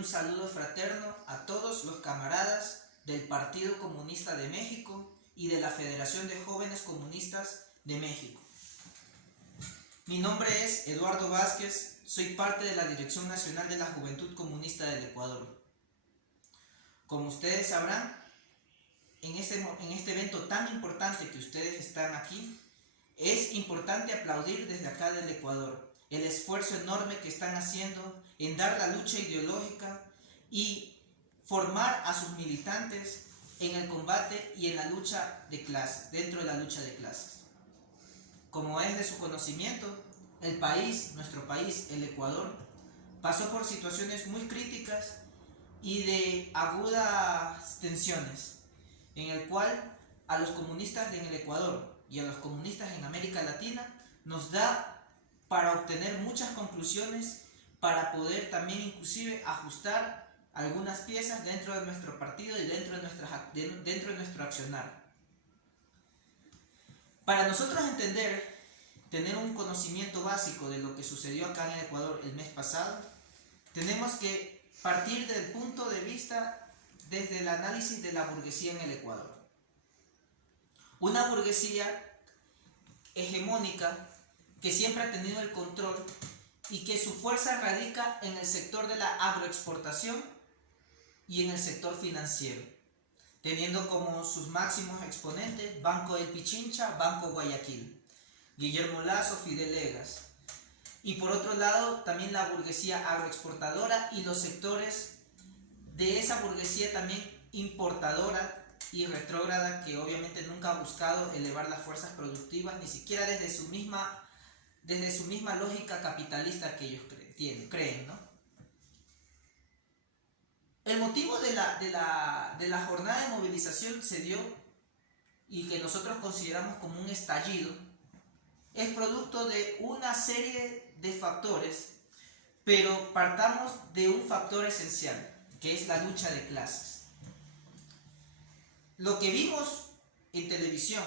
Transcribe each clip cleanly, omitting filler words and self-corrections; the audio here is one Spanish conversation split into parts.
un saludo fraterno a todos los camaradas del Partido Comunista de México y de la Federación de Jóvenes Comunistas de México. Mi nombre es Eduardo Vázquez, soy parte de la Dirección Nacional de la Juventud Comunista del Ecuador. Como ustedes sabrán, en este evento tan importante que ustedes están aquí, es importante aplaudir desde acá del Ecuador el esfuerzo enorme que están haciendo en dar la lucha ideológica y formar a sus militantes en el combate y en la lucha de clases, dentro de la lucha de clases. Como es de su conocimiento, el país, nuestro país, el Ecuador, pasó por situaciones muy críticas y de agudas tensiones, en el cual a los comunistas en el Ecuador y a los comunistas en América Latina nos da para obtener muchas conclusiones, para poder también inclusive ajustar algunas piezas dentro de nuestro partido y dentro de nuestro accionar. Para nosotros entender, tener un conocimiento básico de lo que sucedió acá en el Ecuador el mes pasado, tenemos que partir del punto de vista desde el análisis de la burguesía en el Ecuador. Una burguesía hegemónica que siempre ha tenido el control y que su fuerza radica en el sector de la agroexportación y en el sector financiero, teniendo como sus máximos exponentes Banco del Pichincha, Banco Guayaquil, Guillermo Lasso, Fidel Egas. Y por otro lado, también la burguesía agroexportadora y los sectores de esa burguesía también importadora y retrógrada, que obviamente nunca ha buscado elevar las fuerzas productivas, ni siquiera desde su misma lógica capitalista que ellos creen, ¿no? El motivo de la jornada de movilización se dio, y que nosotros consideramos como un estallido, es producto de una serie de factores, pero partamos de un factor esencial, que es la lucha de clases. Lo que vimos en televisión,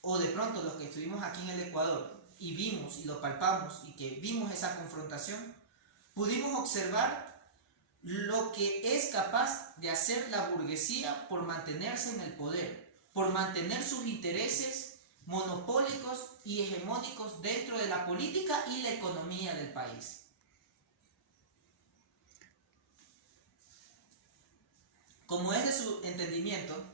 o de pronto los que estuvimos aquí en el Ecuador, y vimos y lo palpamos y que vimos esa confrontación, pudimos observar lo que es capaz de hacer la burguesía por mantenerse en el poder, por mantener sus intereses monopólicos y hegemónicos dentro de la política y la economía del país. Como es de su entendimiento,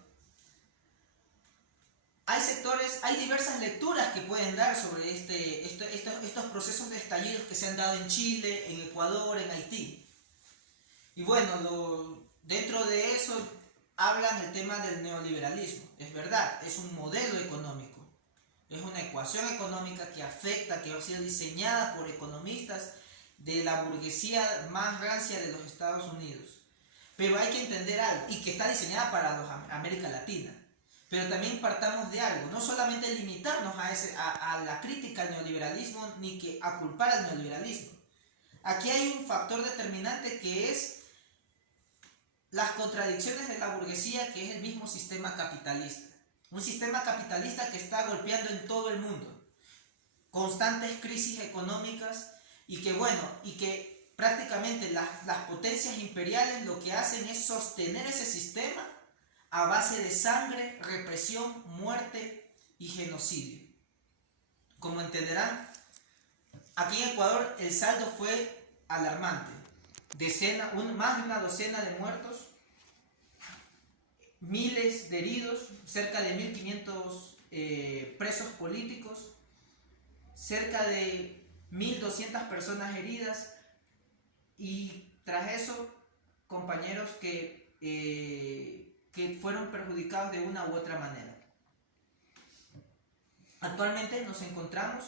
hay diversas lecturas que pueden dar sobre estos procesos de estallidos que se han dado en Chile, en Ecuador, en Haití. Y bueno, dentro de eso hablan el tema del neoliberalismo. Es verdad, es un modelo económico, es una ecuación económica que afecta, que ha sido diseñada por economistas de la burguesía más rancia de los Estados Unidos. Pero hay que entender algo, y que está diseñada para América Latina. Pero también partamos de algo, no solamente limitarnos a la crítica al neoliberalismo, ni que a culpar al neoliberalismo. Aquí hay un factor determinante que es las contradicciones de la burguesía, que es el mismo sistema capitalista. Un sistema capitalista que está golpeando en todo el mundo. Constantes crisis económicas y que prácticamente las potencias imperiales lo que hacen es sostener ese sistema a base de sangre, represión, muerte y genocidio. Como entenderán, aquí en Ecuador el saldo fue alarmante. Más de una docena de muertos, miles de heridos, cerca de 1.500 presos políticos, cerca de 1.200 personas heridas, y tras eso compañeros que fueron perjudicados de una u otra manera. Actualmente nos encontramos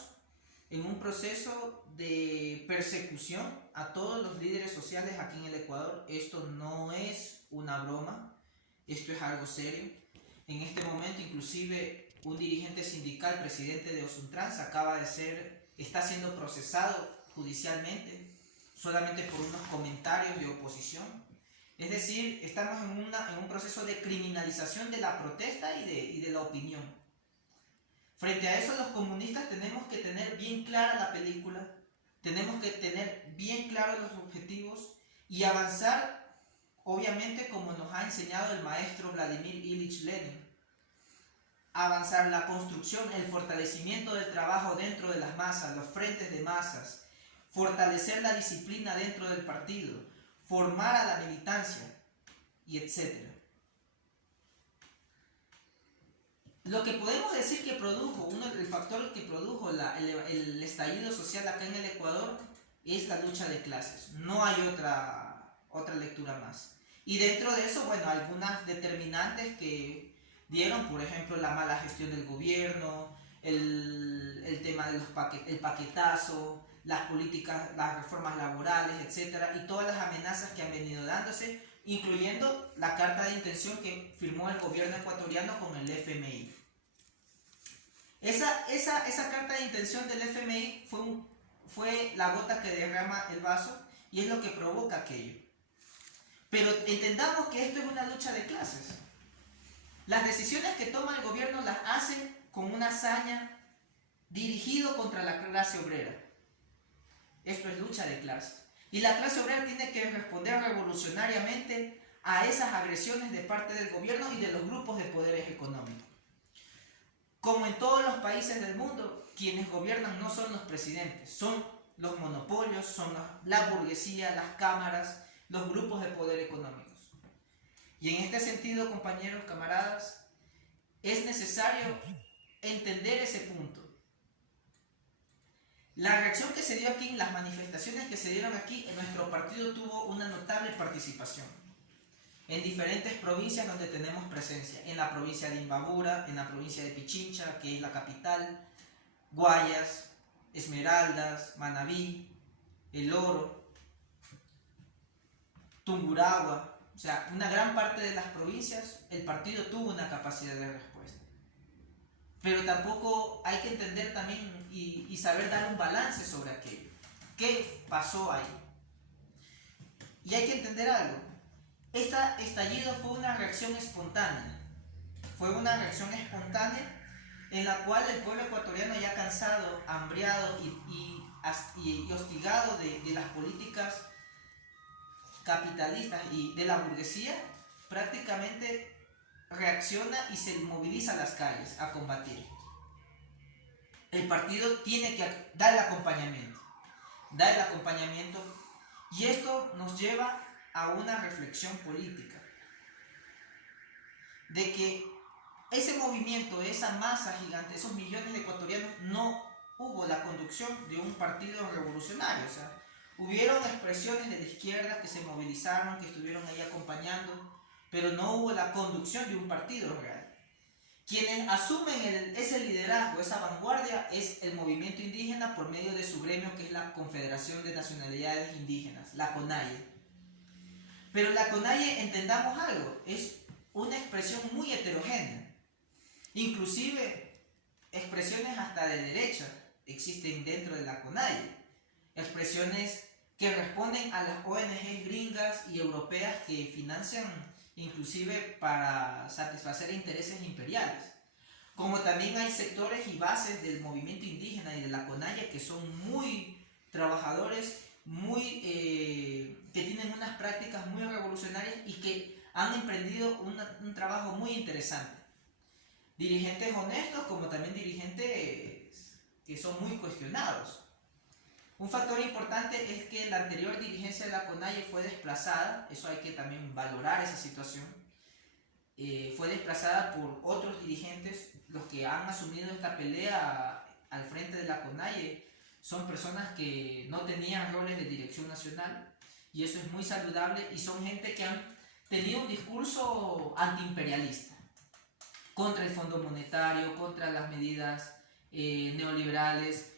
en un proceso de persecución a todos los líderes sociales aquí en el Ecuador. Esto no es una broma, esto es algo serio. En este momento inclusive un dirigente sindical, presidente de Osuntrans, está siendo procesado judicialmente solamente por unos comentarios de oposición. Es decir, estamos en un proceso de criminalización de la protesta y de la opinión. Frente a eso, los comunistas tenemos que tener bien clara la película, tenemos que tener bien claros los objetivos y avanzar obviamente como nos ha enseñado el maestro Vladimir Ilich Lenin, avanzar la construcción, el fortalecimiento del trabajo dentro de las masas, los frentes de masas, fortalecer la disciplina dentro del partido, formar a la militancia, y etc. Lo que podemos decir que produjo, el factor que produjo el estallido social acá en el Ecuador es la lucha de clases. No hay otra lectura más. Y dentro de eso, bueno, algunas determinantes que dieron, por ejemplo, la mala gestión del gobierno, el tema del paquetazo, las políticas, las reformas laborales, etcétera, y todas las amenazas que han venido dándose, incluyendo la carta de intención que firmó el gobierno ecuatoriano con el FMI. Esa carta de intención del FMI fue la gota que derrama el vaso y es lo que provoca aquello. Pero entendamos que esto es una lucha de clases. Las decisiones que toma el gobierno las hace con una hazaña dirigido contra la clase obrera. Esto es lucha de clases. Y la clase obrera tiene que responder revolucionariamente a esas agresiones de parte del gobierno y de los grupos de poderes económicos. Como en todos los países del mundo, quienes gobiernan no son los presidentes, son los monopolios, son la burguesía, las cámaras, los grupos de poder económicos. Y en este sentido, compañeros, camaradas, es necesario entender ese punto. La reacción que se dio aquí, las manifestaciones que se dieron aquí, nuestro partido tuvo una notable participación en diferentes provincias donde tenemos presencia, en la provincia de Imbabura, en la provincia de Pichincha, que es la capital, Guayas, Esmeraldas, Manabí, El Oro, Tungurahua, o sea, una gran parte de las provincias el partido tuvo una capacidad de respuesta. Pero tampoco hay que entender también y saber dar un balance sobre aquello. ¿Qué pasó ahí? Y hay que entender algo. Este estallido fue una reacción espontánea. Fue una reacción espontánea en la cual el pueblo ecuatoriano, ya cansado, hambriado y hostigado de las políticas capitalistas y de la burguesía, prácticamente reacciona y se moviliza a las calles a combatir. El partido tiene que dar el acompañamiento, y esto nos lleva a una reflexión política de que ese movimiento, esa masa gigante, esos millones de ecuatorianos, no hubo la conducción de un partido revolucionario. O sea, hubieron expresiones de la izquierda que se movilizaron, que estuvieron ahí acompañando, pero no hubo la conducción de un partido real. Quienes asumen ese liderazgo, esa vanguardia, es el movimiento indígena por medio de su gremio, que es la Confederación de Nacionalidades Indígenas, la CONAIE. Pero la CONAIE, entendamos algo, es una expresión muy heterogénea. Inclusive expresiones hasta de derecha existen dentro de la CONAIE. Expresiones que responden a las ONGs gringas y europeas que financian inclusive para satisfacer intereses imperiales. Como también hay sectores y bases del movimiento indígena y de la CONAIE que son muy trabajadores, que tienen unas prácticas muy revolucionarias y que han emprendido un trabajo muy interesante. Dirigentes honestos como también dirigentes que son muy cuestionados. Un factor importante es que la anterior dirigencia de la CONAIE fue desplazada, eso hay que también valorar esa situación. Fue desplazada por otros dirigentes. Los que han asumido esta pelea al frente de la CONAIE son personas que no tenían roles de dirección nacional, y eso es muy saludable, y son gente que han tenido un discurso antiimperialista contra el Fondo Monetario, contra las medidas neoliberales,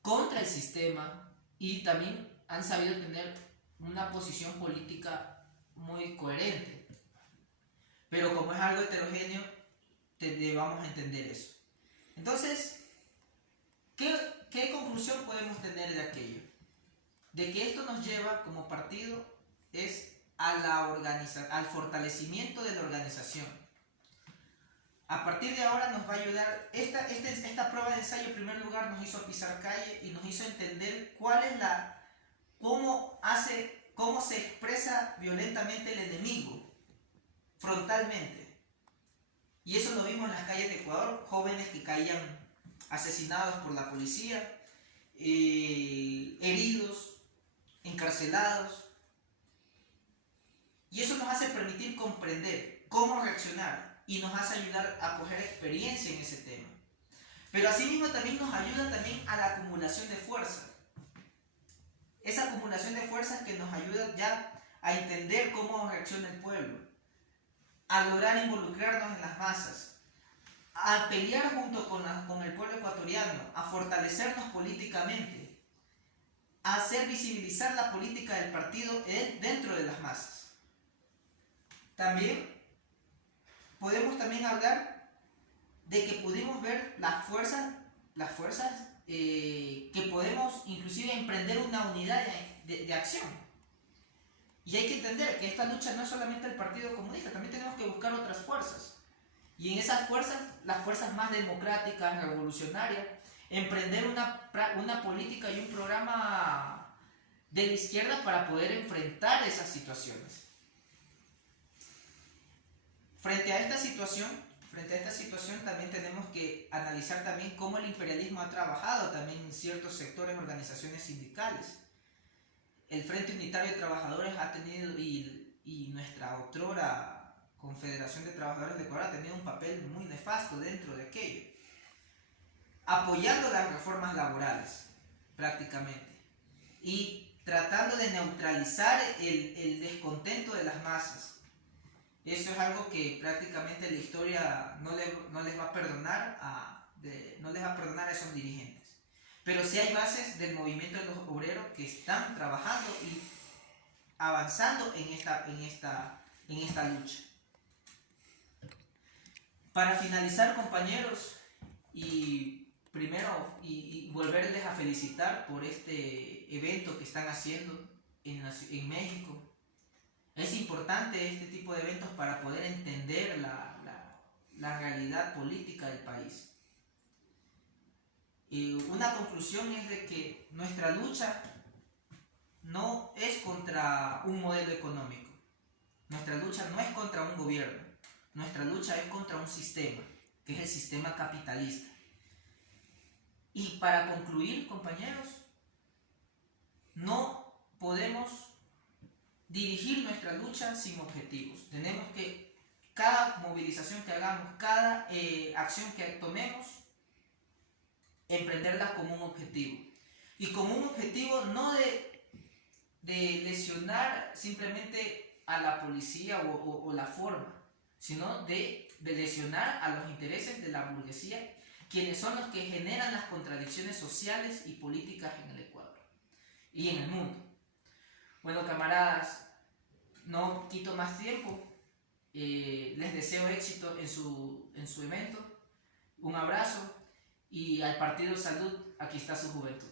contra el sistema, y también han sabido tener una posición política muy coherente. Pero como es algo heterogéneo, debamos entender eso. Entonces, ¿qué conclusión podemos tener de aquello? De que esto nos lleva como partido es al fortalecimiento de la organización. A partir de ahora nos va a ayudar, esta prueba de ensayo en primer lugar nos hizo pisar calle y nos hizo entender cómo hace cómo se expresa violentamente el enemigo, frontalmente. Y eso lo vimos en las calles de Ecuador, jóvenes que caían asesinados por la policía, heridos, encarcelados. Y eso nos hace permitir comprender cómo reaccionar y nos hace ayudar a coger experiencia en ese tema. Pero asimismo también nos ayuda también a la acumulación de fuerza. Esa acumulación de fuerzas que nos ayuda ya a entender cómo reacciona el pueblo, a lograr involucrarnos en las masas, a pelear junto con el pueblo ecuatoriano, a fortalecernos políticamente, a hacer visibilizar la política del partido dentro de las masas. También podemos hablar de que pudimos ver las fuerzas que podemos inclusive emprender una unidad de acción. Y hay que entender que esta lucha no es solamente el Partido Comunista, también tenemos que buscar otras fuerzas. Y en esas fuerzas, las fuerzas más democráticas, revolucionarias, emprender una política y un programa de la izquierda para poder enfrentar esas situaciones. Frente a esta situación también tenemos que analizar también cómo el imperialismo ha trabajado también en ciertos sectores, organizaciones sindicales. El Frente Unitario de Trabajadores ha tenido, y nuestra otrora Confederación de Trabajadores de Ecuador ha tenido un papel muy nefasto dentro de aquello, apoyando las reformas laborales prácticamente y tratando de neutralizar el descontento de las masas. Eso es algo que prácticamente la historia no les va a perdonar a esos dirigentes. Pero sí hay bases del movimiento de los obreros que están trabajando y avanzando en esta lucha. Para finalizar, compañeros, y primero y volverles a felicitar por este evento que están haciendo en México. Es importante este tipo de eventos para poder entender la realidad política del país. Una conclusión es de que nuestra lucha no es contra un modelo económico. Nuestra lucha no es contra un gobierno. Nuestra lucha es contra un sistema, que es el sistema capitalista. Y para concluir, compañeros, no podemos dirigir nuestra lucha sin objetivos. Tenemos que, cada movilización que hagamos, cada acción que tomemos, emprenderla como un objetivo. Y como un objetivo no de lesionar simplemente a la policía o la forma, sino de lesionar a los intereses de la burguesía, quienes son los que generan las contradicciones sociales y políticas en el Ecuador y en el mundo. Bueno, camaradas, no quito más tiempo. Les deseo éxito en su evento. Un abrazo y al Partido Salud, aquí está su juventud.